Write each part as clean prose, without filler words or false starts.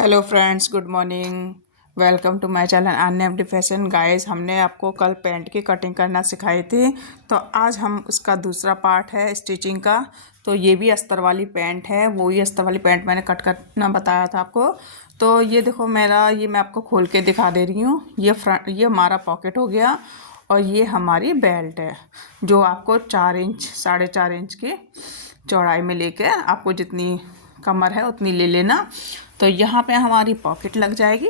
Hello friends, good morning. Welcome to my channel unnamed fashion. Guys, हमने आपको कल pant की कटिंग करना सिखाई थी, तो आज हम उसका दूसरा पार्ट है स्टिचिंग का। तो ये भी अस्तर वाली पैंट है, वही अस्तर वाली पैंट मैंने कट करना बताया था आपको। तो ये देखो मेरा, ये मैं आपको खोल के दिखा दे रही हूँ। ये फ्रंट, ये हमारा पॉकेट हो गया और ये हमारी बेल्ट है जो आपको 4 इंच 4.5 इंच की चौड़ाई में लेकर आपको जितनी कमर है उतनी ले लेना। तो यहाँ पे हमारी पॉकेट लग जाएगी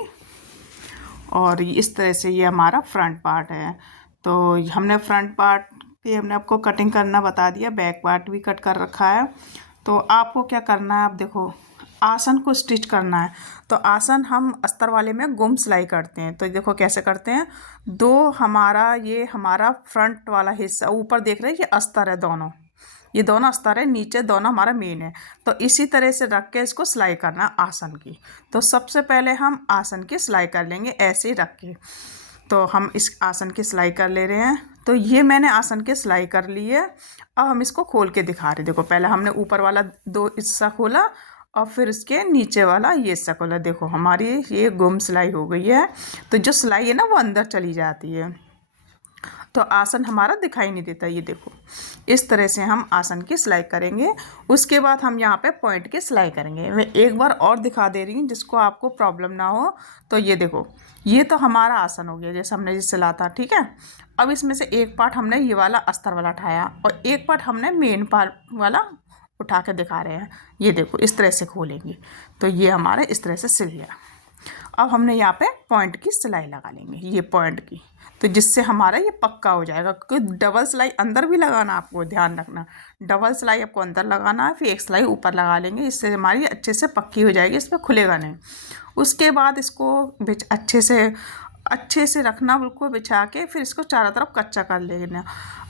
और इस तरह से ये हमारा फ्रंट पार्ट है। तो हमने फ्रंट पार्ट की हमने आपको कटिंग करना बता दिया, बैक पार्ट भी कट कर रखा है। तो आपको क्या करना है, आप देखो आसन को स्टिच करना है। तो आसन हम अस्तर वाले में गुम सिलाई करते हैं। तो देखो कैसे करते हैं। ये हमारा फ्रंट वाला हिस्सा ऊपर देख रहे हैं, ये अस्तर है दोनों, ये दोनों अस्तर है, नीचे दोनों हमारा मेन है। तो इसी तरह से रख के इसको सिलाई करना आसन की। तो सबसे पहले हम आसन की सिलाई कर लेंगे ऐसे ही रख के। तो हम इस आसन की सिलाई कर ले रहे हैं। तो ये मैंने आसन की सिलाई कर ली है। अब हम इसको खोल के दिखा रहे। देखो पहले हमने ऊपर वाला 2 हिस्सा खोला और फिर इसके नीचे वाला ये हिस्सा खोला। देखो हमारी ये गुम सिलाई हो गई है। तो जो सिलाई है ना वो अंदर चली जाती है, तो आसन हमारा दिखाई नहीं देता। ये देखो इस तरह से हम आसन की सिलाई करेंगे। उसके बाद हम यहाँ पे पॉइंट की सिलाई करेंगे। मैं एक बार और दिखा दे रही हूँ जिसको आपको प्रॉब्लम ना हो। तो ये देखो, ये तो हमारा आसन हो गया जैसे हमने जिस सिला था, ठीक है। अब इसमें से एक पार्ट हमने ये वाला अस्तर वाला उठाया और एक पार्ट हमने मेन पार्ट वाला उठा के दिखा रहे हैं। ये देखो इस तरह से खोलेंगे तो ये हमारे इस तरह से सिल गया। अब हमने यहाँ पे पॉइंट की सिलाई लगा लेंगे, ये पॉइंट की, तो जिससे हमारा ये पक्का हो जाएगा। क्योंकि डबल सिलाई अंदर भी लगाना, आपको ध्यान रखना, डबल सिलाई आपको अंदर लगाना है, फिर एक सिलाई ऊपर लगा लेंगे। इससे हमारी अच्छे से पक्की हो जाएगी, इस पर खुलेगा नहीं। उसके बाद इसको अच्छे से रखना, बिल्कुल बिछा के फिर इसको चारों तरफ कच्चा कर लेना।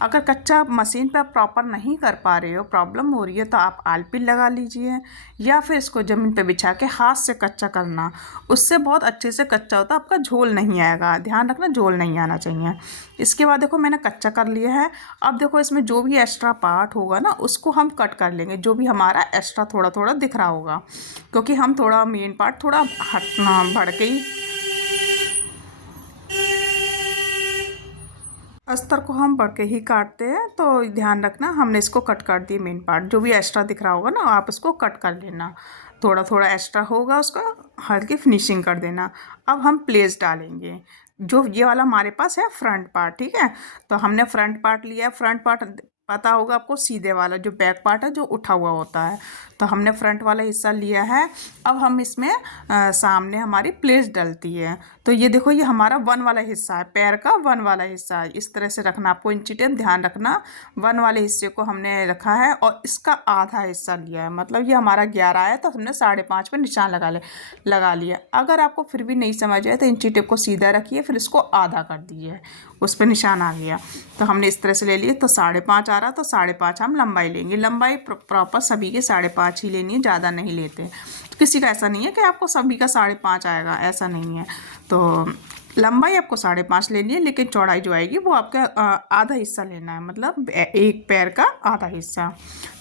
अगर कच्चा मशीन पे आप प्रॉपर नहीं कर पा रहे हो, प्रॉब्लम हो रही है, तो आप आलपिन लगा लीजिए या फिर इसको ज़मीन पे बिछा के हाथ से कच्चा करना। उससे बहुत अच्छे से कच्चा होता है, आपका झोल नहीं आएगा। ध्यान रखना झोल नहीं आना चाहिए। इसके बाद देखो मैंने कच्चा कर लिया है। अब देखो इसमें जो भी एक्स्ट्रा पार्ट होगा ना उसको हम कट कर लेंगे, जो भी हमारा एक्स्ट्रा थोड़ा थोड़ा दिख रहा होगा, क्योंकि हम थोड़ा मेन पार्ट थोड़ा हटना बढ़ के ही अस्तर को हम बढ़ के ही काटते हैं। तो ध्यान रखना, हमने इसको कट कर दिए मेन पार्ट। जो भी एक्स्ट्रा दिख रहा होगा ना आप इसको कट कर लेना, थोड़ा थोड़ा एक्स्ट्रा होगा उसका हल्की फिनिशिंग कर देना। अब हम प्लेस डालेंगे। जो ये वाला हमारे पास है फ्रंट पार्ट, ठीक है। तो हमने फ्रंट पार्ट लिया है। फ्रंट पार्ट पता होगा आपको, सीधे वाला जो बैक पार्ट है जो उठा हुआ होता है। तो हमने फ्रंट वाला हिस्सा लिया है। अब हम इसमें सामने हमारी प्लेस डलती है। तो ये देखो ये हमारा 1 वाला हिस्सा है, पैर का 1 वाला हिस्सा है। इस तरह से रखना, आपको इंची टेप ध्यान रखना। 1 वाले हिस्से को हमने रखा है और इसका आधा हिस्सा लिया है, मतलब ये हमारा 11 है, तो हमने 5.5 पे निशान लगा लिया। अगर आपको फिर भी नहीं समझ आए तो इंची टेप को सीधा रखिए, फिर इसको आधा कर दीजिए, उस पर निशान आ गया। तो हमने इस तरह से ले लिए। तो 5.5 आ रहा, तो 5.5 हम लंबाई लेंगे। लंबाई प्रॉपर सभी के 5.5 ही लेनी है, ज़्यादा नहीं लेते। तो किसी का ऐसा नहीं है कि आपको सभी का 5.5 आएगा, ऐसा नहीं है। तो लंबाई आपको 5.5 लेनी है, लेकिन चौड़ाई जो आएगी वो आपका आधा हिस्सा लेना है, मतलब एक पैर का आधा हिस्सा।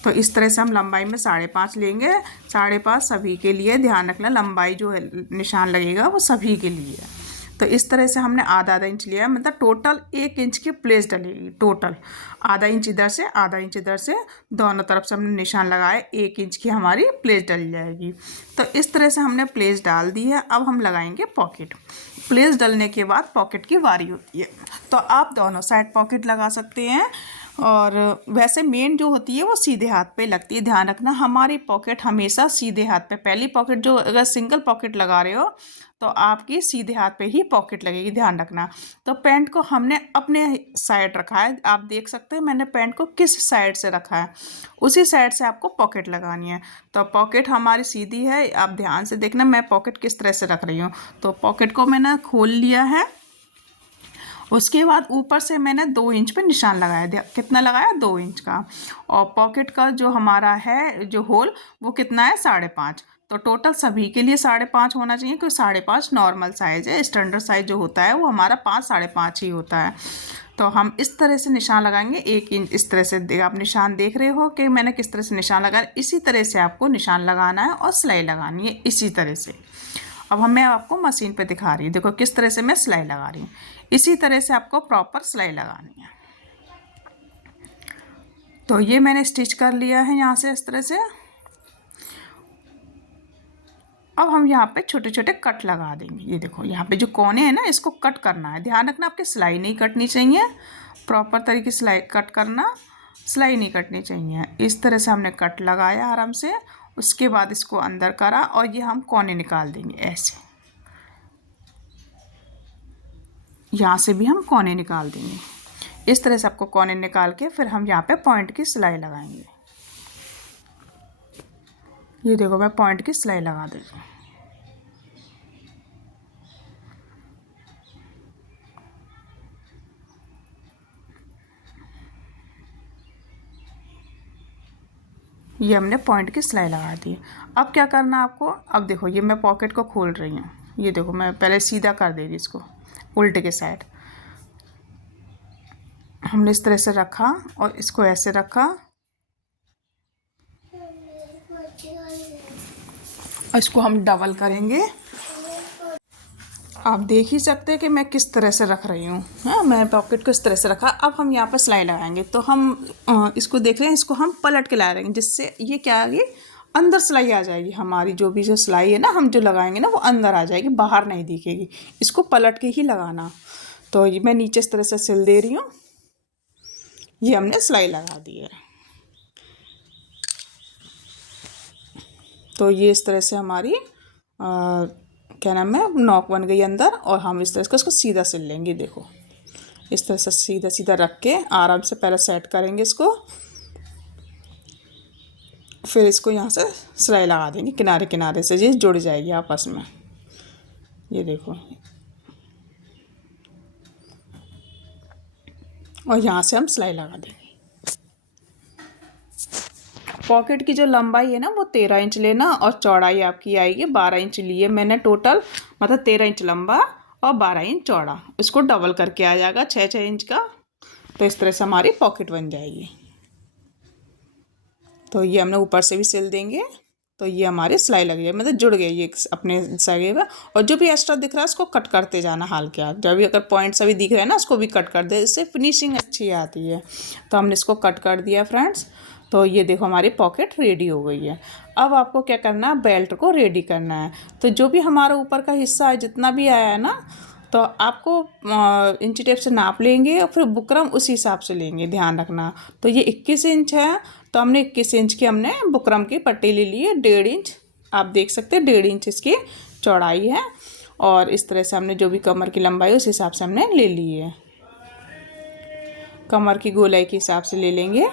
तो इस तरह से हम लंबाई में 5.5 लेंगे। 5.5 सभी के लिए, ध्यान रखना लंबाई जो है निशान लगेगा वो सभी के लिए है। तो इस तरह से हमने आधा आधा इंच लिया है, मतलब टोटल 1 इंच की प्लेस डलेगी। टोटल आधा इंच इधर से आधा इंच इधर से, दोनों तरफ से हमने निशान लगाए, 1 इंच की हमारी प्लेस डल जाएगी। तो इस तरह से हमने प्लेस डाल दी है। अब हम लगाएंगे पॉकेट। प्लेस डलने के बाद पॉकेट की बारी होती है। तो आप दोनों साइड पॉकेट लगा सकते हैं, और वैसे मेन जो होती है वो सीधे हाथ पे लगती है। ध्यान रखना हमारी पॉकेट हमेशा सीधे हाथ पे, पहली पॉकेट जो, अगर सिंगल पॉकेट लगा रहे हो तो आपकी सीधे हाथ पे ही पॉकेट लगेगी, ध्यान रखना। तो पैंट को हमने अपने साइड रखा है, आप देख सकते हैं मैंने पैंट को किस साइड से रखा है, उसी साइड से आपको पॉकेट लगानी है। तो पॉकेट हमारी सीधी है, आप ध्यान से देखना मैं पॉकेट किस तरह से रख रही हूँ। तो पॉकेट को मैंने खोल लिया है। उसके बाद ऊपर से मैंने 2 इंच पे निशान लगाया। कितना लगाया, 2 इंच का। और पॉकेट का जो हमारा है जो होल वो कितना है, 5.5। तो टोटल सभी के लिए 5.5 होना चाहिए, क्योंकि 5.5 नॉर्मल साइज़ है। स्टैंडर्ड साइज़ जो होता है वो हमारा 5-5.5 ही होता है। तो हम इस तरह से निशान लगाएंगे, 1 इंच इस तरह से। आप निशान देख रहे हो कि मैंने किस तरह से निशान लगाया। इसी तरह से आपको निशान लगाना है और सिलाई लगानी है इसी तरह से। अब मैं आपको मशीन पे दिखा रही हूँ, देखो किस तरह से मैं सिलाई लगा रही हूँ। इसी तरह से आपको प्रॉपर सिलाई लगानी है। तो ये मैंने स्टिच कर लिया है यहाँ से इस तरह से। अब हम यहाँ पे छोटे छोटे कट लगा देंगे। ये देखो यहाँ पे जो कोने हैं ना, इसको कट करना है। ध्यान रखना आपकी सिलाई नहीं कटनी चाहिए, प्रॉपर तरीके से सिलाई कट करना, सिलाई नहीं कटनी चाहिए। इस तरह से हमने कट लगाया आराम से। उसके बाद इसको अंदर करा और ये हम कोने निकाल देंगे ऐसे। यहाँ से भी हम कोने निकाल देंगे। इस तरह से आपको कोने निकाल के फिर हम यहाँ पे पॉइंट की सिलाई लगाएंगे। ये देखो मैं पॉइंट की सिलाई लगा देती हूँ। ये हमने पॉइंट की सिलाई लगा दी। अब क्या करना है आपको, अब देखो ये मैं पॉकेट को खोल रही हूँ। ये देखो मैं पहले सीधा कर दे रही इसको, उल्टे के साइड हमने इस तरह से रखा और इसको ऐसे रखा और इसको हम डबल करेंगे। आप देख ही सकते हैं कि मैं किस तरह से रख रही हूँ। हाँ, मैं पॉकेट को इस तरह से रखा। अब हम यहाँ पर सिलाई लगाएंगे। तो हम इसको देख रहे हैं, इसको हम पलट के ला रहेंगे, जिससे ये क्या आएगी, अंदर सिलाई आ जाएगी हमारी। जो सिलाई है ना हम जो लगाएंगे ना वो अंदर आ जाएगी, बाहर नहीं दिखेगी। इसको पलट के ही लगाना। तो ये मैं नीचे इस तरह से सिल दे रही हूँ। ये हमने सिलाई लगा दी है। तो ये इस तरह से हमारी क्या नाम है, नॉक बन गई अंदर। और हम इस तरह से इसको सीधा सिल लेंगे। देखो इस तरह से सीधा सीधा रख के आराम से पहले सेट करेंगे इसको, फिर इसको यहाँ से सिलाई लगा देंगे किनारे किनारे से, ये जुड़ जाएगी आपस में। ये देखो, और यहाँ से हम सिलाई लगा देंगे। पॉकेट की जो लंबाई है ना वो 13 इंच लेना और चौड़ाई आपकी आएगी 12 इंच लिए मैंने टोटल, मतलब 13 इंच लंबा और 12 इंच चौड़ा। इसको डबल करके आ जाएगा 6-6 इंच का। तो इस तरह से हमारी पॉकेट बन जाएगी। तो ये हमने ऊपर से भी सिल देंगे। तो ये हमारी सिलाई लग जाएगी, मतलब जुड़ गई ये अपने सगे में। और जो भी एक्स्ट्रा दिख रहा है उसको कट करते जाना हाल के। जब भी अगर पॉइंट्स अभी दिख रहे हैं ना उसको भी कट कर दे, इससे फिनिशिंग अच्छी आती है। तो हमने इसको कट कर दिया फ्रेंड्स। तो ये देखो हमारी पॉकेट रेडी हो गई है। अब आपको क्या करना है, बेल्ट को रेडी करना है। तो जो भी हमारा ऊपर का हिस्सा है जितना भी आया है ना, तो आपको इंची टेप से नाप लेंगे और फिर बुकरम उसी हिसाब से लेंगे, ध्यान रखना। तो ये 21 इंच है, तो हमने 21 इंच की हमने बुकरम की पट्टी ले ली है। 1.5 इंच आप देख सकते हैं, 1.5 इंच इसकी चौड़ाई है। और इस तरह से हमने जो भी कमर की लंबाई उस हिसाब से हमने ले ली है। कमर की गोलाई के हिसाब से ले लेंगे।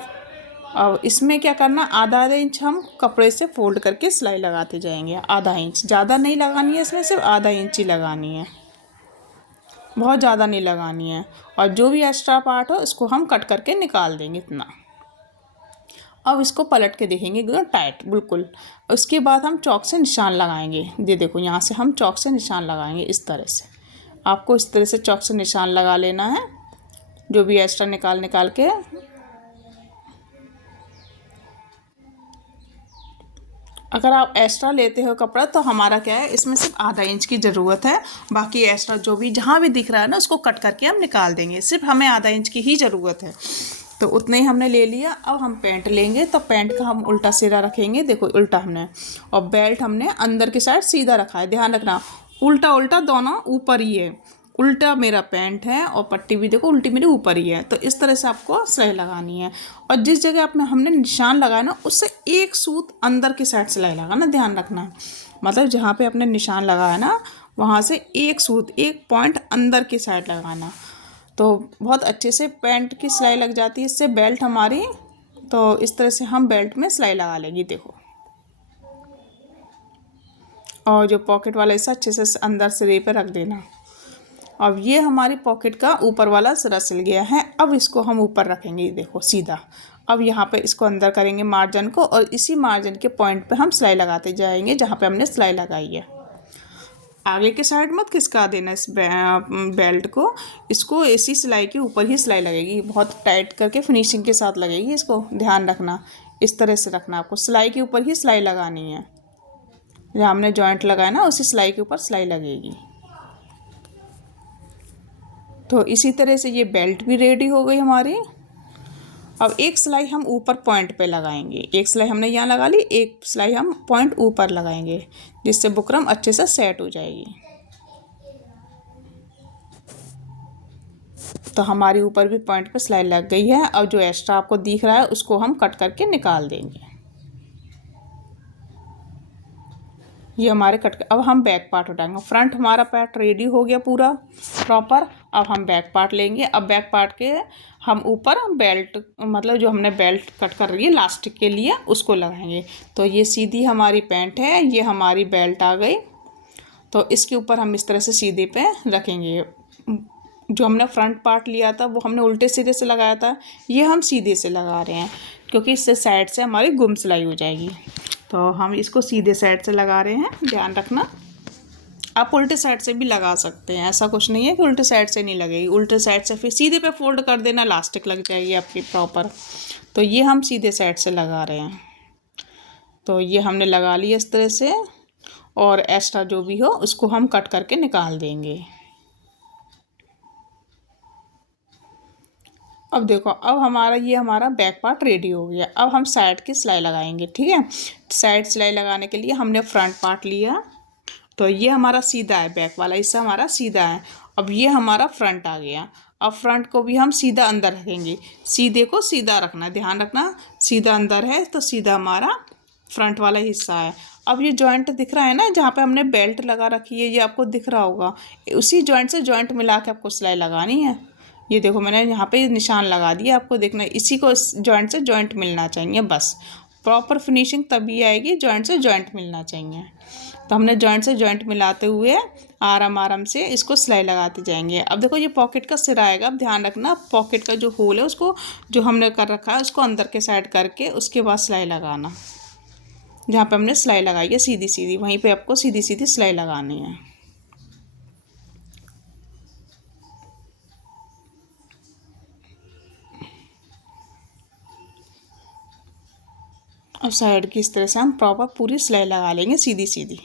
अब इसमें क्या करना, आधा इंच हम कपड़े से फोल्ड करके सिलाई लगाते जाएंगे। आधा इंच, ज़्यादा नहीं लगानी है इसमें, सिर्फ आधा इंच ही लगानी है, बहुत ज़्यादा नहीं लगानी है। और जो भी एक्स्ट्रा पार्ट हो इसको हम कट करके निकाल देंगे इतना। अब इसको पलट के देखेंगे एकदम टाइट बिल्कुल। उसके बाद हम चौक से निशान लगाएंगे। ये देखो यहाँ से हम चौक से निशान लगाएंगे इस तरह से। आपको इस तरह से चौक से निशान लगा लेना है, जो भी एक्स्ट्रा निकाल के। अगर आप एक्स्ट्रा लेते हो कपड़ा तो हमारा क्या है, इसमें सिर्फ आधा इंच की ज़रूरत है। बाकी एक्स्ट्रा जो भी जहाँ भी दिख रहा है ना उसको कट करके हम निकाल देंगे। सिर्फ हमें आधा इंच की ही ज़रूरत है। तो उतना ही हमने ले लिया। अब हम पैंट लेंगे। तो पैंट का हम उल्टा सिरा रखेंगे। देखो उल्टा हमने, और बेल्ट हमने अंदर की साइड सीधा रखा है। ध्यान रखना उल्टा उल्टा दोनों ऊपर ही है। उल्टा मेरा पैंट है और पट्टी भी देखो उल्टी मेरी ऊपर ही है। तो इस तरह से आपको सिलाई लगानी है। और जिस जगह आपने हमने निशान लगाया ना उससे एक सूत अंदर की साइड सिलाई लगाना, ध्यान रखना। मतलब जहाँ पे आपने निशान लगाया ना वहाँ से एक सूत, एक पॉइंट अंदर की साइड लगाना। तो बहुत अच्छे से पैंट की सिलाई लग जाती है इससे बेल्ट हमारी। तो इस तरह से हम बेल्ट में सिलाई लगा लेंगे। देखो, और जो पॉकेट वाला हिस्सा अच्छे से अंदर सिरे पे रख देना। अब ये हमारी पॉकेट का ऊपर वाला सिरा सिल गया है। अब इसको हम ऊपर रखेंगे, देखो सीधा। अब यहाँ पे इसको अंदर करेंगे मार्जिन को, और इसी मार्जिन के पॉइंट पे हम सिलाई लगाते जाएंगे जहाँ पे हमने सिलाई लगाई है। आगे के साइड मत खिसका देना इस बेल्ट को। इसको इसी सिलाई के ऊपर ही सिलाई लगेगी, बहुत टाइट करके फिनिशिंग के साथ लगेगी। इसको ध्यान रखना, इस तरह से रखना, आपको सिलाई के ऊपर ही सिलाई लगानी है। जहाँ हमने जॉइंट लगाया ना उसी सिलाई के ऊपर सिलाई लगेगी। तो इसी तरह से ये बेल्ट भी रेडी हो गई हमारी। अब एक सिलाई हम ऊपर पॉइंट पे लगाएंगे, एक सिलाई हमने यहाँ लगा ली, एक सिलाई हम पॉइंट ऊपर लगाएंगे जिससे बुकरम अच्छे से सेट हो जाएगी। तो हमारी ऊपर भी पॉइंट पे सिलाई लग गई है। अब जो एक्स्ट्रा आपको दिख रहा है उसको हम कट करके निकाल देंगे। ये हमारे कट। अब हम बैक पार्ट उठाएंगे। फ्रंट हमारा पार्ट रेडी हो गया पूरा प्रॉपर। अब हम बैक पार्ट लेंगे। अब बैक पार्ट के हम ऊपर बेल्ट, मतलब जो हमने बेल्ट कट कर रही है लास्टिक के लिए, उसको लगाएंगे। तो ये सीधी हमारी पैंट है, ये हमारी बेल्ट आ गई। तो इसके ऊपर हम इस तरह से सीधे पे रखेंगे। जो हमने फ्रंट पार्ट लिया था वो हमने उल्टे सीधे से लगाया था, ये हम सीधे से लगा रहे हैं क्योंकि इससे साइड से हमारी गुम सिलाई हो जाएगी। तो हम इसको सीधे साइड से लगा रहे हैं, ध्यान रखना। आप उल्टे साइड से भी लगा सकते हैं, ऐसा कुछ नहीं है कि उल्टे साइड से नहीं लगेगी। उल्टे साइड से फिर सीधे पे फोल्ड कर देना, इलास्टिक लग जाएगी आपकी प्रॉपर। तो ये हम सीधे साइड से लगा रहे हैं। तो ये हमने लगा लिया इस तरह से, और एक्स्ट्रा जो भी हो उसको हम कट करके निकाल देंगे। अब देखो, अब हमारा बैक पार्ट रेडी हो गया। अब हम साइड की सिलाई लगाएंगे, ठीक है। साइड सिलाई लगाने के लिए हमने फ्रंट पार्ट लिया, तो ये हमारा सीधा है, बैक वाला हिस्सा हमारा सीधा है। अब ये हमारा फ्रंट आ गया। अब फ्रंट को भी हम सीधा अंदर रखेंगे। सीधे को सीधा रखना, ध्यान रखना, सीधा अंदर है तो सीधा हमारा फ्रंट वाला हिस्सा है। अब ये जॉइंट दिख रहा है ना, जहाँ पे हमने बेल्ट लगा रखी है, ये आपको दिख रहा होगा। उसी जॉइंट से जॉइंट मिला के आपको सिलाई लगानी है। ये देखो मैंने यहाँ पे निशान लगा दिया, आपको देखना इसी को जॉइंट से जॉइंट मिलना चाहिए। बस प्रॉपर फिनिशिंग तभी आएगी, जॉइंट से जॉइंट मिलना चाहिए। तो हमने जॉइंट से जॉइंट मिलाते हुए आराम से इसको सिलाई लगाते जाएंगे। अब देखो ये पॉकेट का सिरा आएगा। अब ध्यान रखना, पॉकेट का जो होल है उसको, जो हमने कर रखा है उसको अंदर के साइड करके उसके बाद सिलाई लगाना। जहाँ पे हमने सिलाई लगाई है सीधी सीधी, वहीं पे आपको सीधी सीधी सिलाई लगानी है। अब साइड की इस तरह से हम प्रॉपर पूरी सिलाई लगा लेंगे सीधी सीधी।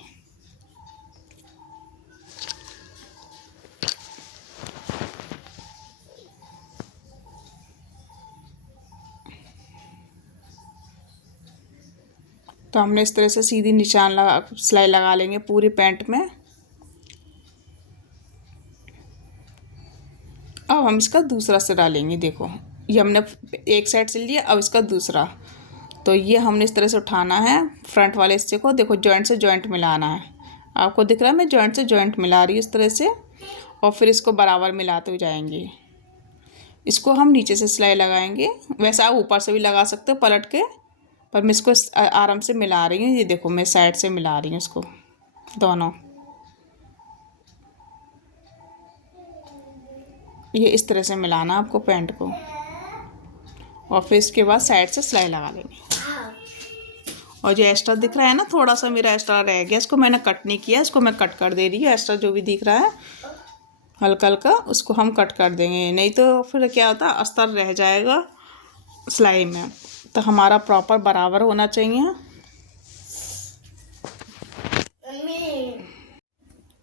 तो हमने इस तरह से सीधी निशान लगा सिलाई लगा लेंगे पूरी पैंट में। अब हम इसका दूसरा सिरा लेंगे। देखो ये हमने एक साइड से लिया, अब इसका दूसरा। तो ये हमने इस तरह से उठाना है फ्रंट वाले हिस्से को। देखो जॉइंट से जॉइंट मिलाना है, आपको दिख रहा है मैं जॉइंट से जॉइंट मिला रही हूँ इस तरह से। और फिर इसको बराबर मिलाते हुए जाएंगे। इसको हम नीचे से सिलाई लगाएंगे, वैसे आप ऊपर से भी लगा सकते हो पलट के, पर मैं इसको आराम से मिला रही हूँ। ये देखो मैं साइड से मिला रही हूँ इसको दोनों। ये इस तरह से मिलाना आपको पैंट को, और फिर इसके बाद साइड से सिलाई लगा लेंगे। और जो एक्स्ट्रा दिख रहा है ना, थोड़ा सा मेरा एक्स्ट्रा रह गया, इसको मैंने कट नहीं किया, इसको मैं कट कर दे रही हूँ। एक्स्ट्रा जो भी दिख रहा है हल्का हल्का उसको हम कट कर देंगे, नहीं तो फिर क्या होता है अस्तर रह जाएगा सिलाई में। तो हमारा प्रॉपर बराबर होना चाहिए।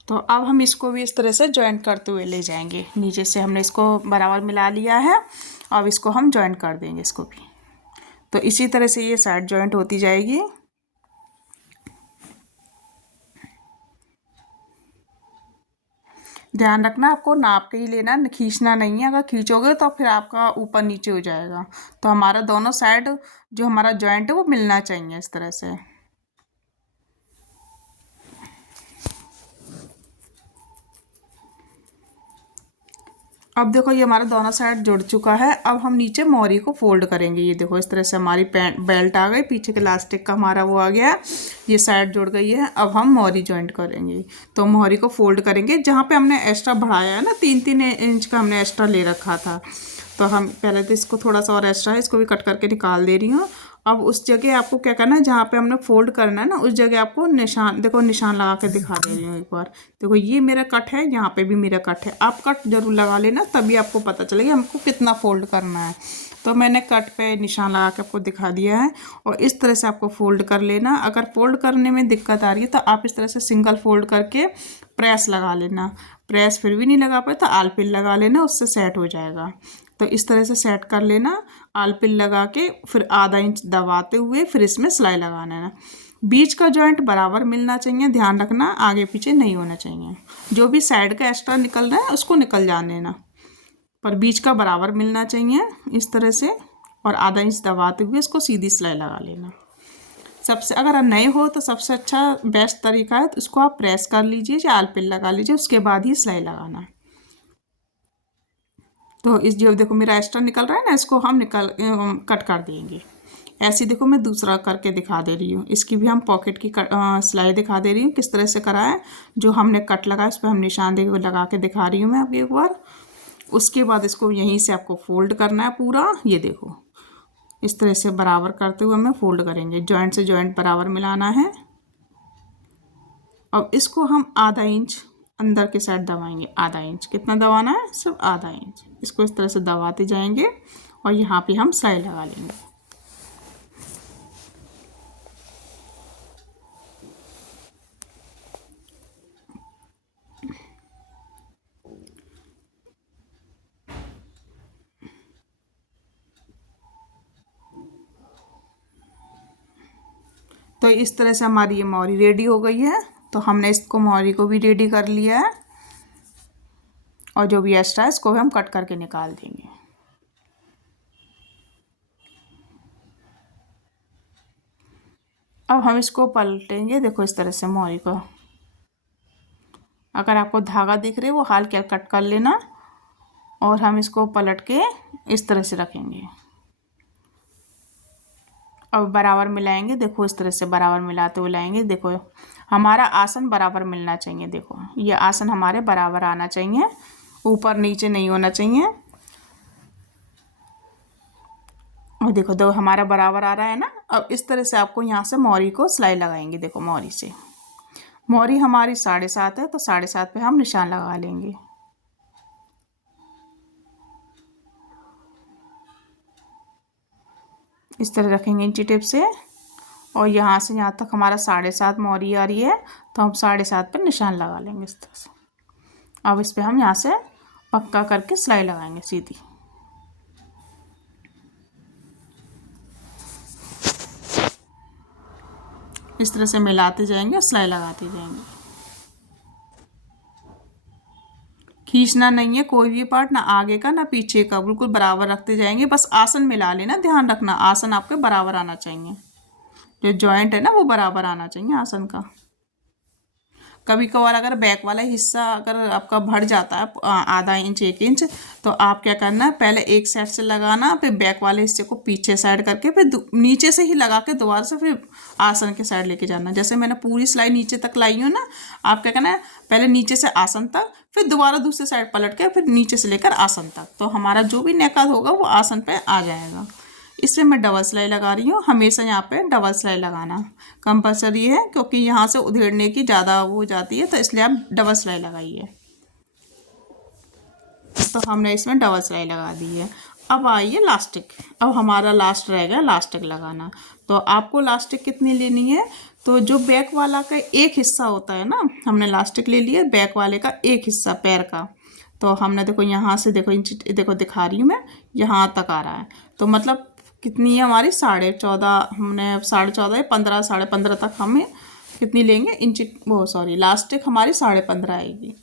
तो अब हम इसको भी इस तरह से जॉइंट करते हुए ले जाएंगे। नीचे से हमने इसको बराबर मिला लिया है, अब इसको हम जॉइंट कर देंगे इसको भी। तो इसी तरह से ये साइड जॉइंट होती जाएगी। ध्यान रखना, आपको नाप के ही लेना, खींचना नहीं है। अगर खींचोगे तो फिर आपका ऊपर नीचे हो जाएगा। तो हमारा दोनों साइड जो हमारा जॉइंट है वो मिलना चाहिए इस तरह से। अब देखो ये हमारा दोनों साइड जुड़ चुका है। अब हम नीचे मोहरी को फोल्ड करेंगे। ये देखो इस तरह से हमारी पैंट बेल्ट आ गई, पीछे के इलास्टिक का हमारा वो आ गया, ये साइड जुड़ गई है। अब हम मोहरी जॉइंट करेंगे। तो मोहरी को फोल्ड करेंगे, जहाँ पे हमने एक्स्ट्रा बढ़ाया है ना, 3-3 इंच का हमने एक्स्ट्रा ले रखा था। तो हम पहले तो इसको थोड़ा सा और एक्स्ट्रा है, इसको भी कट करके निकाल दे रही हूँ। अब उस जगह आपको क्या करना है, जहाँ पे हमने फोल्ड करना है ना उस जगह आपको निशान, देखो निशान लगा के दिखा दे रही हूँ एक बार। देखो ये मेरा कट है, यहाँ पे भी मेरा कट है। आप कट जरूर लगा लेना, तभी आपको पता चलेगा हमको कितना फोल्ड करना है। तो मैंने कट पे निशान लगा के आपको दिखा दिया है। और इस तरह से आपको फोल्ड कर लेना। अगर फोल्ड करने में दिक्कत आ रही है तो आप इस तरह से सिंगल फोल्ड करके प्रेस लगा लेना। प्रेस फिर भी नहीं लगा पाए तो आलपिन लगा लेना, उससे सेट हो जाएगा। तो इस तरह से सेट कर लेना। आलपिन लगा के फिर आधा इंच दबाते हुए फिर इसमें सिलाई लगाना है। बीच का जॉइंट बराबर मिलना चाहिए, ध्यान रखना आगे पीछे नहीं होना चाहिए। जो भी साइड का एक्स्ट्रा निकल रहा है उसको निकल जाने देना, पर बीच का बराबर मिलना चाहिए इस तरह से। और आधा इंच दबाते हुए इसको सीधी सिलाई लगा लेना। सबसे अगर नए हो तो सबसे अच्छा बेस्ट तरीका है तो इसको आप प्रेस कर लीजिए या आलपिन लगा लीजिए, उसके बाद ही सिलाई लगाना। तो इस जो देखो मेरा एक्स्ट्रा निकल रहा है ना, इसको हम कट कर देंगे। ऐसे देखो मैं दूसरा करके दिखा दे रही हूँ। इसकी भी हम पॉकेट की सिलाई दिखा दे रही हूँ किस तरह से करा है। जो हमने कट लगाया उस पर हम निशान लगा के दिखा रही हूँ मैं अभी एक बार। उसके बाद इसको यहीं से आपको फोल्ड करना है पूरा। ये देखो इस तरह से बराबर करते हुए हमें फोल्ड करेंगे, जॉइंट से जॉइंट बराबर मिलाना है। अब इसको हम आधा इंच अंदर के साइड दबाएंगे। आधा इंच कितना दबाना है, सिर्फ आधा इंच। इसको इस तरह से दबाते जाएंगे और यहाँ पे हम सिलाई लगा लेंगे। तो इस तरह से हमारी ये मोरी रेडी हो गई है। तो हमने इसको मोरी को भी रेडी कर लिया है और जो भी एक्स्ट्रा है इसको भी हम कट करके निकाल देंगे। अब हम इसको पलटेंगे, देखो इस तरह से मोरी को। अगर आपको धागा दिख रहे वो हाल क्या कट कर लेना और हम इसको पलट के इस तरह से रखेंगे। अब बराबर मिलाएंगे, देखो इस तरह से बराबर मिलाते हुए लाएंगे। देखो हमारा आसन बराबर मिलना चाहिए। देखो ये आसन हमारे बराबर आना चाहिए, ऊपर नीचे नहीं होना चाहिए। और देखो दो हमारा बराबर आ रहा है ना। अब इस तरह से आपको यहाँ से मोरी को सिलाई लगाएंगे। देखो मोरी से, मोरी हमारी 7.5 है तो 7.5 पे हम निशान लगा लेंगे। इस तरह रखेंगे इंची टेप से और यहाँ से यहाँ तक हमारा 7.5 मोरी आ रही है तो हम 7.5 पर निशान लगा लेंगे इस तरह से। अब इस पर हम यहाँ से पक्का करके सिलाई लगाएंगे सीधी। इस तरह से मिलाते जाएंगे और सिलाई लगाते जाएंगे। खींचना नहीं है कोई भी पार्ट, ना आगे का ना पीछे का, बिल्कुल बराबर रखते जाएंगे। बस आसन मिला लेना, ध्यान रखना आसन आपके बराबर आना चाहिए। जो जॉइंट है ना वो बराबर आना चाहिए आसन का। कभी कभार अगर बैक वाला हिस्सा अगर आपका बढ़ जाता है आधा इंच 1 इंच, तो आप क्या करना है, पहले एक साइड से लगाना, फिर बैक वाले हिस्से को पीछे साइड करके फिर नीचे से ही लगा के दोबारा से फिर आसन के साइड लेके जाना। जैसे मैंने पूरी सिलाई नीचे तक लाई हूँ ना, आप क्या करना है पहले नीचे से आसन तक, फिर दोबारा दूसरी साइड पलट के फिर नीचे से लेकर आसन तक, तो हमारा जो भी नेकाद होगा वो आसन पे आ जाएगा। इसमें मैं डबल सिलाई लगा रही हूँ। हमेशा यहाँ पे डबल सिलाई लगाना कंपलसरी है, क्योंकि यहाँ से उधेड़ने की ज़्यादा वो हो जाती है, तो इसलिए आप डबल सिलाई लगाइए। तो हमने इसमें डबल सिलाई लगा दी है। अब आइए लास्टिक। अब हमारा लास्ट रह गया लास्टिक लगाना। तो आपको लास्टिक कितनी लेनी है, तो जो बैक वाला का एक हिस्सा होता है ना, हमने लास्टिक ले लिया बैक वाले का एक हिस्सा पैर का। तो हमने देखो यहाँ से देखो इंच देखो दिखा रही हूँ मैं, यहाँ तक आ रहा है। तो मतलब कितनी है हमारी 14.5, हमने 14.5 या 15 15.5 तक हमें कितनी लेंगे इंच, वो सॉरी लास्टिक हमारी 15.5 आएगी।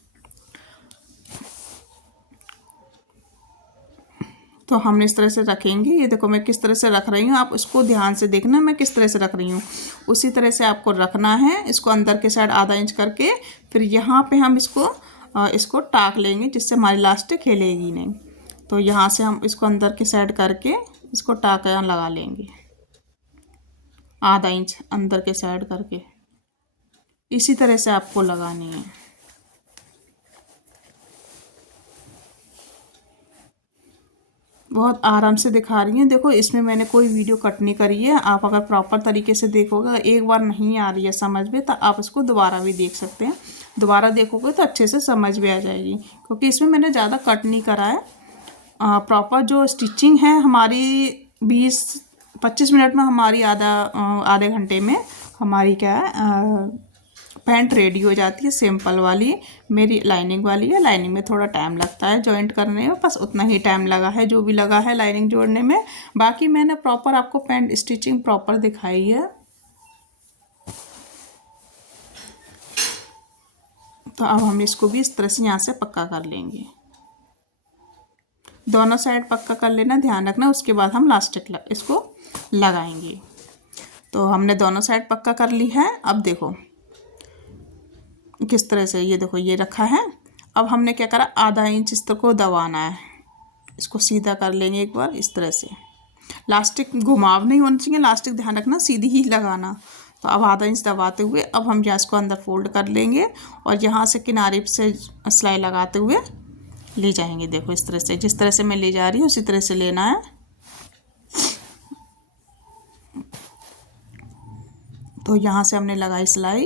तो हमने इस तरह से रखेंगे। ये देखो मैं किस तरह से रख रही हूँ, आप इसको ध्यान से देखना मैं किस तरह से रख रही हूँ, उसी तरह से आपको रखना है। इसको अंदर के साइड आधा इंच करके फिर यहाँ पे हम इसको टाक लेंगे, जिससे हमारी लास्टिक हिलेगी नहीं। तो यहाँ से हम इसको अंदर के साइड करके इसको टाका लगा लेंगे, आधा इंच अंदर के साइड करके। इसी तरह से आपको लगानी है। बहुत आराम से दिखा रही हैं। देखो इसमें मैंने कोई वीडियो कट नहीं करी है। आप अगर प्रॉपर तरीके से देखोगे, एक बार नहीं आ रही है समझ में, तो आप इसको दोबारा भी देख सकते हैं। दोबारा देखोगे तो अच्छे से समझ में आ जाएगी, क्योंकि इसमें मैंने ज़्यादा कट नहीं करा है। प्रॉपर जो स्टिचिंग है हमारी 20-25 मिनट में, हमारी आधे घंटे में हमारी क्या है पैंट रेडी हो जाती है। सिंपल वाली मेरी लाइनिंग वाली है। लाइनिंग में थोड़ा टाइम लगता है जॉइंट करने में, बस उतना ही टाइम लगा है जो भी लगा है लाइनिंग जोड़ने में। बाकी मैंने प्रॉपर आपको पैंट स्टिचिंग प्रॉपर दिखाई है। तो अब हम इसको भी इस तरह से यहाँ से पक्का कर लेंगे। दोनों साइड पक्का कर लेना, ध्यान रखना। उसके बाद हम लास्टिक इसको लगाएंगे। तो हमने दोनों साइड पक्का कर ली है। अब देखो किस तरह से, ये देखो ये रखा है। अब हमने क्या करा, आधा इंच इस तरह को दबाना है। इसको सीधा कर लेंगे एक बार इस तरह से। लास्टिक घुमाव नहीं होना चाहिए, लास्टिक ध्यान रखना सीधी ही लगाना। तो अब आधा इंच दबाते हुए अब हम यहाँ इसको अंदर फोल्ड कर लेंगे और यहाँ से किनारे से सिलाई लगाते हुए ले जाएंगे। देखो इस तरह से, जिस तरह से मैं ले जा रही हूँ उसी तरह से लेना है। तो यहाँ से हमने लगाई सिलाई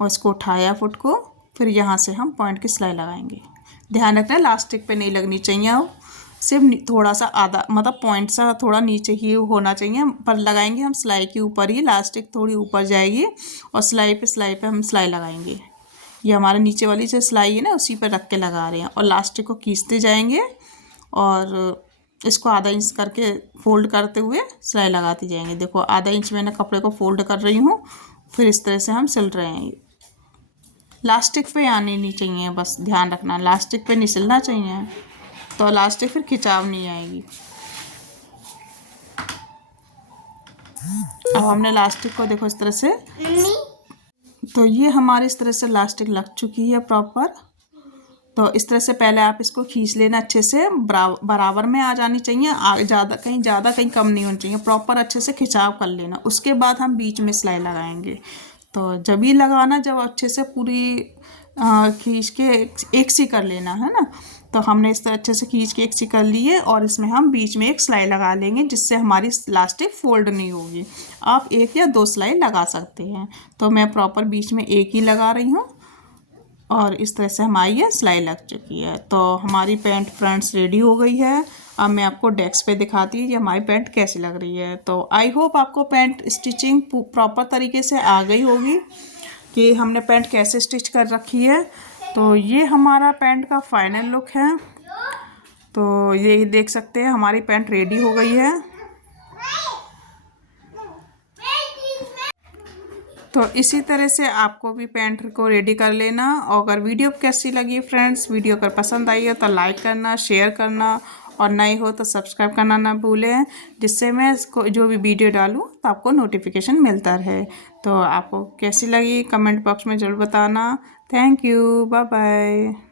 और इसको उठाया फुट को, फिर यहाँ से हम पॉइंट की सिलाई लगाएंगे। ध्यान रखना लास्टिक पे नहीं लगनी चाहिए, अब सिर्फ थोड़ा सा आधा मतलब पॉइंट सा थोड़ा नीचे ही होना चाहिए। पर लगाएंगे हम सिलाई के ऊपर ही, लास्टिक थोड़ी ऊपर जाएगी और सिलाई पे हम सिलाई लगाएंगे। ये हमारे नीचे वाली जो सिलाई है ना उसी पर रख के लगा रहे हैं और लास्टिक को खींचते जाएंगे और इसको आधा इंच करके फोल्ड करते हुए सिलाई लगाती जाएंगे। देखो आधा इंच मैंने कपड़े को फोल्ड कर रही हूँ, फिर इस तरह से हम सिल रहे हैं। लास्टिक पे आनी नहीं चाहिए, बस ध्यान रखना लास्टिक पे नहीं सिलना चाहिए, तो लास्टिक फिर खिंचाव नहीं आएगी। अब हमने लास्टिक को देखो इस तरह से, तो ये हमारी इस तरह से लास्टिक लग चुकी है प्रॉपर। तो इस तरह से पहले आप इसको खींच लेना अच्छे से, बराबर में आ जानी चाहिए, ज़्यादा कहीं कम नहीं होनी चाहिए। प्रॉपर अच्छे से खिंचाव कर लेना। उसके बाद हम बीच में सिलाई लगाएंगे। तो जब ही लगाना जब अच्छे से पूरी खींच के एक सी कर लेना है ना। तो हमने इस तरह अच्छे से खींच के एक सी कर ली है और इसमें हम बीच में एक सिलाई लगा लेंगे, जिससे हमारी लास्टिक फोल्ड नहीं होगी। आप 1 या 2 सिलाई लगा सकते हैं। तो मैं प्रॉपर बीच में एक ही लगा रही हूँ और इस तरह से हमारी ये सिलाई लग चुकी है। तो हमारी पैंट फ्रेंड्स रेडी हो गई है। अब मैं आपको डेस्क पे दिखाती हूँ कि हमारी पैंट कैसी लग रही है। तो आई होप आपको पैंट स्टिचिंग प्रॉपर तरीके से आ गई होगी कि हमने पैंट कैसे स्टिच कर रखी है। तो ये हमारा पैंट का फाइनल लुक है। तो ये देख सकते हैं हमारी पैंट रेडी हो गई है। तो इसी तरह से आपको भी पैंट को रेडी कर लेना। और अगर वीडियो कैसी लगी फ्रेंड्स, वीडियो अगर पसंद आई है तो लाइक करना, शेयर करना और नए हो तो सब्सक्राइब करना ना भूलें, जिससे मैं इसको जो भी वीडियो डालूँ तो आपको नोटिफिकेशन मिलता रहे। तो आपको कैसी लगी कमेंट बॉक्स में ज़रूर बताना। Thank you, bye bye.